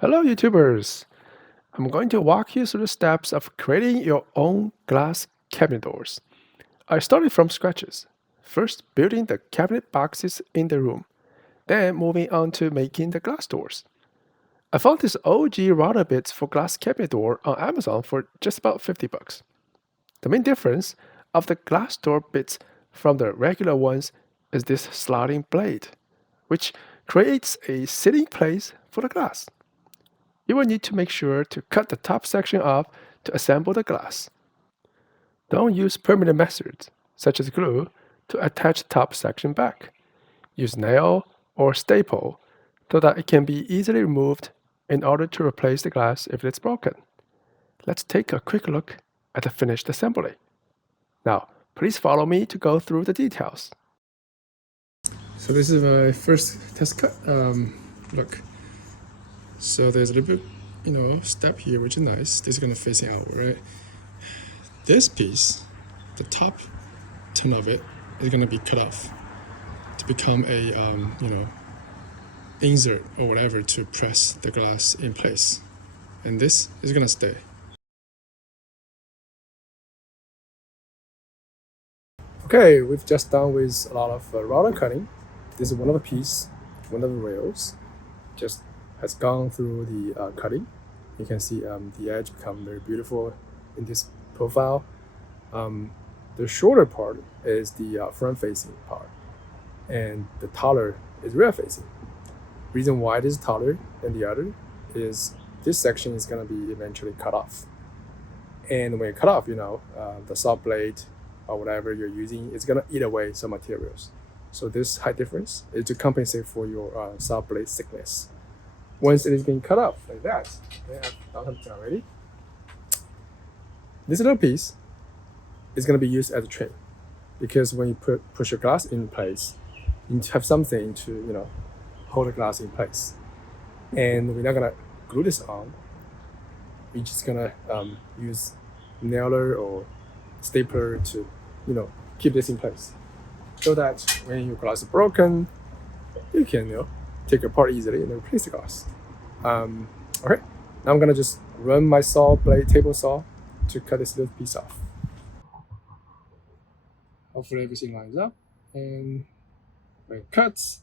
Hello, YouTubers! I'm going to walk you through the steps of creating your own glass cabinet doors. I started from scratches, first building the cabinet boxes in the room, then moving on to making the glass doors. I found this OG router bits for glass cabinet door on Amazon for just about 50 bucks. The main difference of the glass door bits from the regular ones is this sliding blade, which creates a sitting place for the glass. You will need to make sure to cut the top section off to assemble the glass. Don't use permanent methods, such as glue, to attach the top section back. Use nail or staple so that it can be easily removed in order to replace the glass if it's broken. Let's take a quick look at the finished assembly. Now, please follow me to go through the details. So this is my first test cut. Look. So there's a little bit, step here, which is nice. This is gonna face it out, right? This piece, the top ton of it, is gonna be cut off to become a, insert or whatever to press the glass in place. And this is gonna stay. Okay, we've just done with a lot of router cutting. This is one of the piece, one of the rails, just has gone through the cutting. You can see the edge become very beautiful in this profile. The shorter part is the front-facing part, and the taller is rear-facing. Reason why it is taller than the other is this section is going to be eventually cut off. And when you cut off, the saw blade or whatever you're using is going to eat away some materials. So this height difference is to compensate for your saw blade thickness. Once it is being cut off like that, I've done something already. This little piece is going to be used as a trim, because when you push your glass in place, you need to have something to hold the glass in place. And we're not gonna glue this on. We're just gonna use nailer or stapler to keep this in place, so that when your glass is broken, you can take it apart easily and replace the glass. Okay, now I'm gonna just run my saw blade, table saw, to cut this little piece off. Hopefully everything lines up, and when it cuts,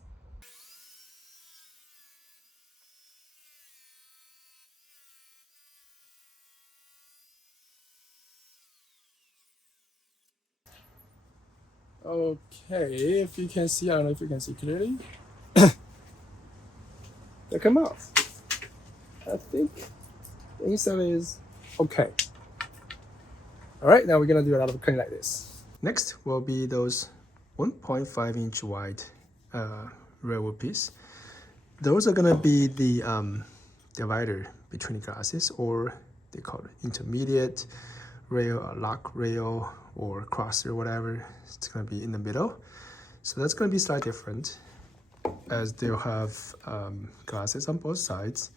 okay, if you can see, I don't know if you can see clearly. They come out. I think the inside is okay. All right, now we're gonna do a lot of cutting like this. Next will be those 1.5-inch wide railwood piece. Those are gonna be the divider between the glasses, or they call it intermediate rail, lock rail, or cross rail, whatever. It's gonna be in the middle. So that's gonna be slightly different, as they'll have glasses on both sides.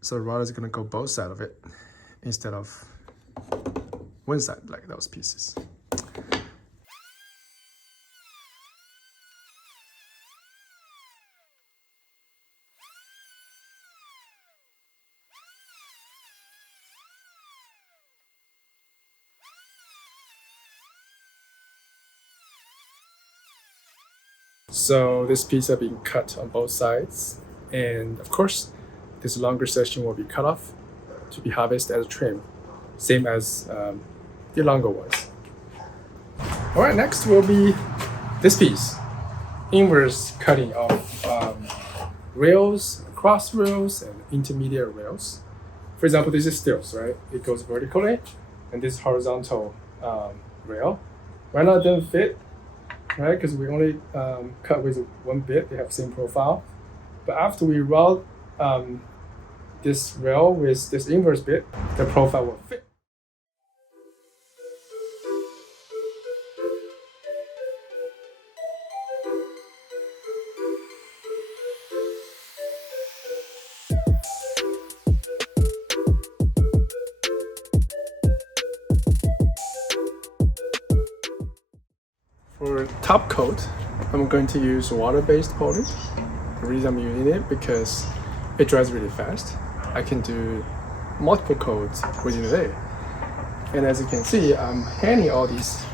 So the router is gonna go both sides of it instead of one side like those pieces. So this piece are being cut on both sides, and of course this longer section will be cut off to be harvested as a trim, same as the longer ones. All right, next will be this piece, inverse cutting of rails, cross rails, and intermediate rails. For example, this is stills, right? It goes vertically, and this horizontal rail. Right now it doesn't fit, right? Because we only cut with one bit, they have the same profile. But after we route this rail with this inverse bit, the profile will fit. For top coat, I'm going to use water-based polish. The reason I'm using it because it dries really fast. I can do multiple coats within a day. And as you can see, I'm hanging all these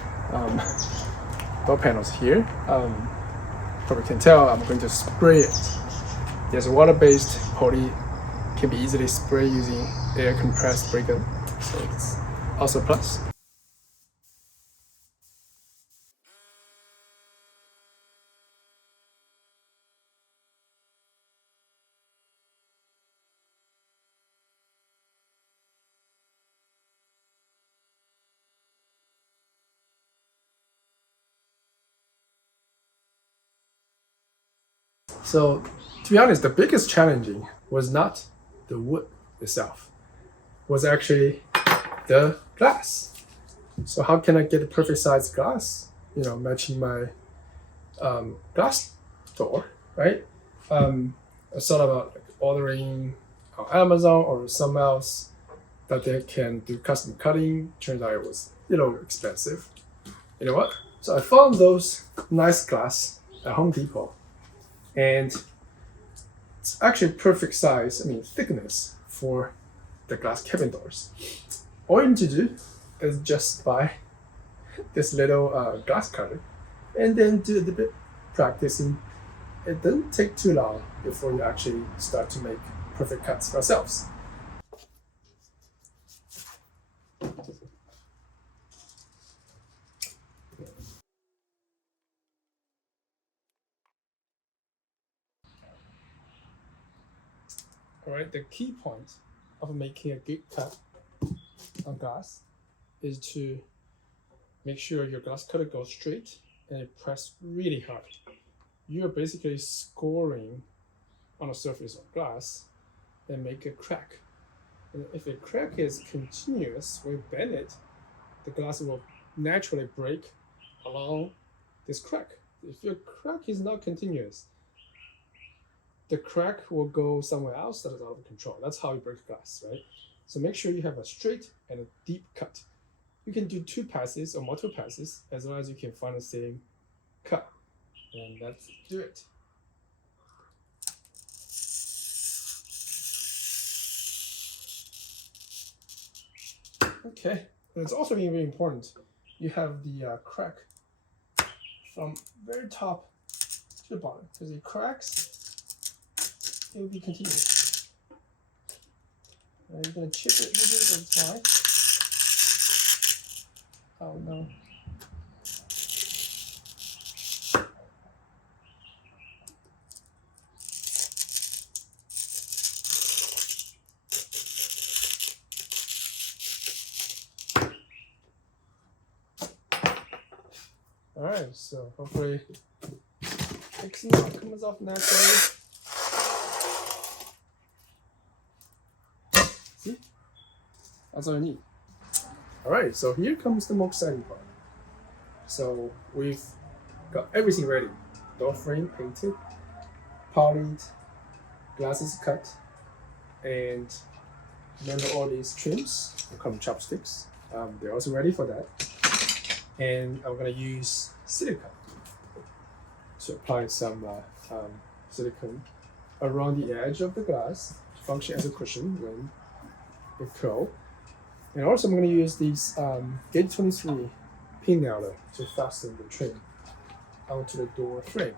door panels here. Probably can tell I'm going to spray it. There's water-based poly, can be easily sprayed using air compressed spray gun, so it's also a plus. So, to be honest, the biggest challenging was not the wood itself, was actually the glass. So how can I get the perfect size glass? Matching my glass door, right? I thought about like ordering on Amazon or somewhere else that they can do custom cutting. Turned out it was expensive. You know what? So I found those nice glass at Home Depot, and it's actually perfect size. I mean thickness for the glass cabin doors. All you need to do is just buy this little glass cutter, and then do a little bit practicing. It doesn't take too long before you actually start to make perfect cuts yourselves. All right, the key point of making a good cut on glass is to make sure your glass cutter goes straight and it press really hard. You're basically scoring on a surface of glass and make a crack. And if a crack is continuous, when you bend it, the glass will naturally break along this crack. If your crack is not continuous, the crack will go somewhere else that is out of control. That's how you break glass, right? So make sure you have a straight and a deep cut. You can do 2 passes or multiple passes as long as you can find the same cut. And let's do it. Okay, and it's also really important. You have the crack from very top to the bottom, because it cracks, it will be continuous. Now you're gonna chip it a little bit, that's fine. Oh no. Alright, so hopefully fixing it comes off naturally. See? That's all I need. Alright, so here comes the most exciting part. So we've got everything ready. Door frame painted, polished, glasses cut, and remember all these trims, they call them chopsticks. They're also ready for that. And I'm gonna use silicone to apply some silicone around the edge of the glass to function as a cushion when it curl. And also I'm gonna use these Gate 23 pin nailer to fasten the trim onto the door frame.